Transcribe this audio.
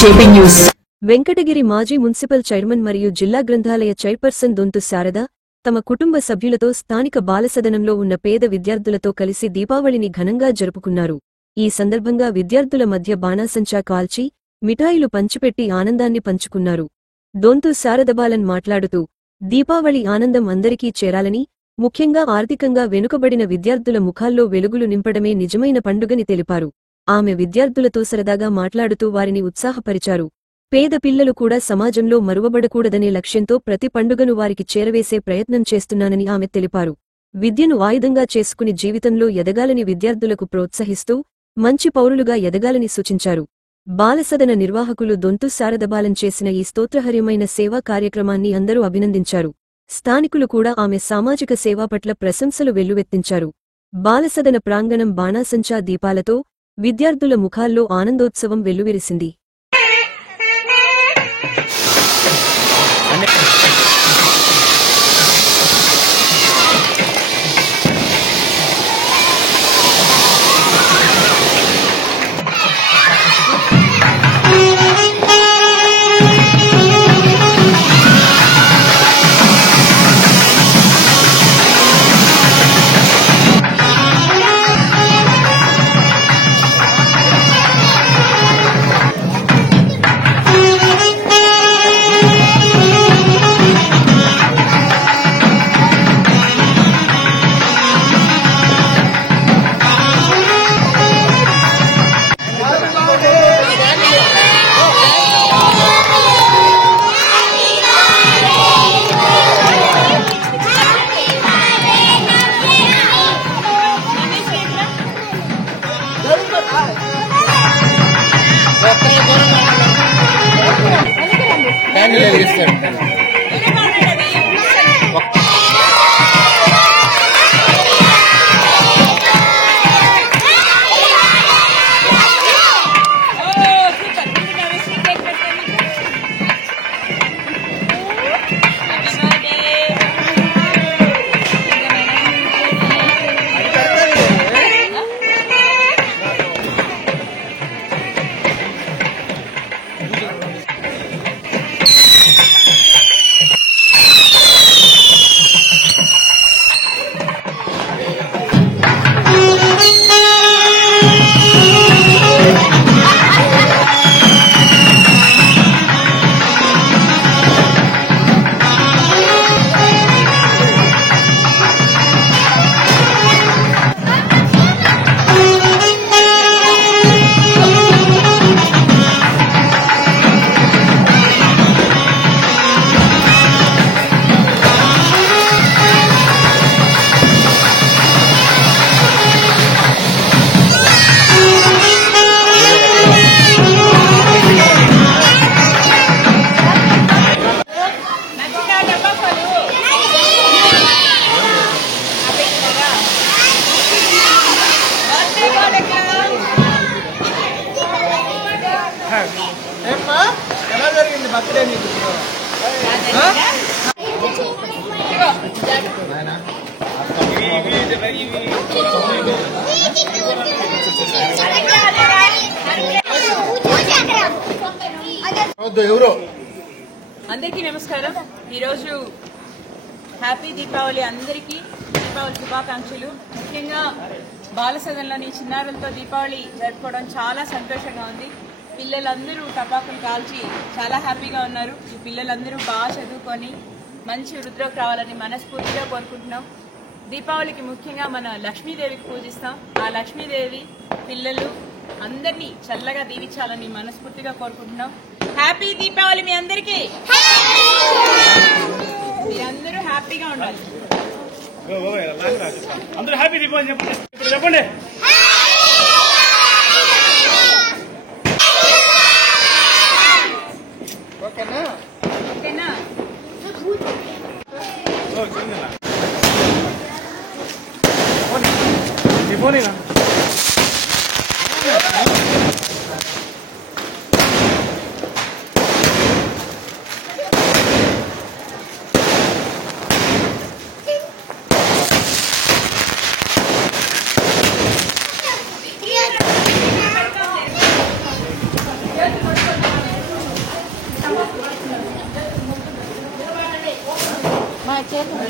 JP news. Venkatagiri మాజీ municipal chairman మరియు జిల్లా గ్రంథాలయ చైర్పర్సన్ దొంతు శారద తమ కుటుంబ సభ్యులతో స్థానిక బాలసదనంలో ఉన్న పేద విద్యార్థులతో కలిసి దీపావళిని ఘనంగా జరుపుకున్నారు. ఈ సందర్భంగా విద్యార్థుల మధ్య బాణాసంచా కాల్చి మిఠాయిలు పంచిపెట్టి ఆనందాన్ని పంచుకున్నారు. దొంతు శారదబాలన్ మాట్లాడుతూ దీపావళి ఆనందం అందరికీ చేరాలని, ముఖ్యంగా ఆర్థికంగా వెనుకబడిన విద్యార్థుల ముఖాల్లో వెలుగులు నింపడమే నిజమైన పండుగని తెలిపారు. ఆమె విద్యార్థులతో సరదాగా మాట్లాడుతూ వారిని ఉత్సాహపరిచారు. పేద పిల్లలు కూడా సమాజంలో మరువబడకూడదనే లక్ష్యంతో ప్రతి పండుగను వారికి చేరవేసే ప్రయత్నం చేస్తున్నానని ఆమె తెలిపారు. విద్యను ఆయుధంగా చేసుకుని జీవితంలో ఎదగాలని విద్యార్థులకు ప్రోత్సహిస్తూ మంచి పౌరులుగా ఎదగాలని సూచించారు. బాలసదన నిర్వాహకులు దొంతు శారదబాలన్ చేసిన ఈ స్తోత్రహర్యమైన సేవా కార్యక్రమాన్ని అందరూ అభినందించారు. స్థానికులు కూడా ఆమె సామాజిక సేవా పట్ల ప్రశంసలు వెల్లువెత్తించారు. బాలసదన ప్రాంగణం బాణాసంచా దీపాలతో విద్యార్థుల ముఖాల్లో ఆనందోత్సవం వెల్లువిరిసింది. అందరికీ నమస్కారం. ఈరోజు హ్యాపీ దీపావళి. అందరికీ దీపావళి శుభాకాంక్షలు. ముఖ్యంగా బాలసదనంలోని చిన్నారులతో దీపావళి జరుపుకోవడం చాలా సంతోషంగా ఉంది. పిల్లలందరూ టపాకులు కాల్చి చాలా హ్యాపీగా ఉన్నారు. ఈ పిల్లలందరూ బాగా చదువుకొని మంచి వృద్ధిలోకి రావాలని మనస్ఫూర్తిగా కోరుకుంటున్నాం. దీపావళికి ముఖ్యంగా మన లక్ష్మీదేవికి పూజిస్తాం. ఆ లక్ష్మీదేవి పిల్లలు అందరినీ చల్లగా దీవించాలని మనస్ఫూర్తిగా కోరుకుంటున్నాం. హ్యాపీ దీపావళి మీ అందరికీ. మీరందరూ హ్యాపీగా ఉండాలి. అందరూ హ్యాపీ దీపావళి చెప్పండి. ఓకేనా? ఓకేనా? మా చేతులు